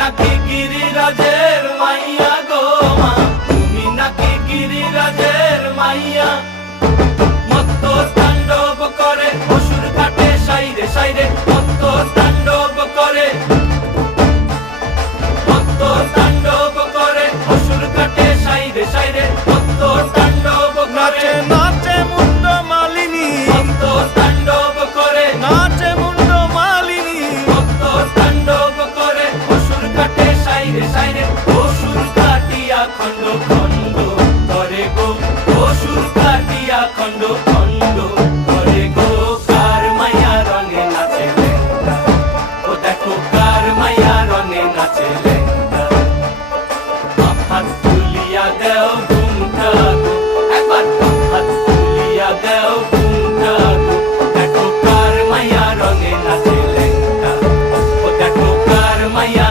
নাকি গিরিরাজের মাইয়া গো মা, তুমি নাকি গিরিরাজের মাইয়া। মত্ত তাণ্ডব করে অসুর কাটে সাইরে সাইরে, মত্ত তাণ্ডব করে, মত্ত তাণ্ডব করে অসুর কাটে সাইরে সাইরে, মত্ত তাণ্ডব করে। নাচে মুন্ড মালিনী, মত্ত তাণ্ডব করে, নাচে মুন্ড মালিনী, মত্ত তাণ্ডব করে অসুর কাটে সাইরে সাইরে, অসুর কাটিয়া খণ্ড খণ্ড করে গো, অসুর কাটিয়া খণ্ড খণ্ড করে গো। কার মায়া রঙে নাচে লেঙ্গা, ও দেখো কার মায়া রঙে নাচে লেঙ্গা।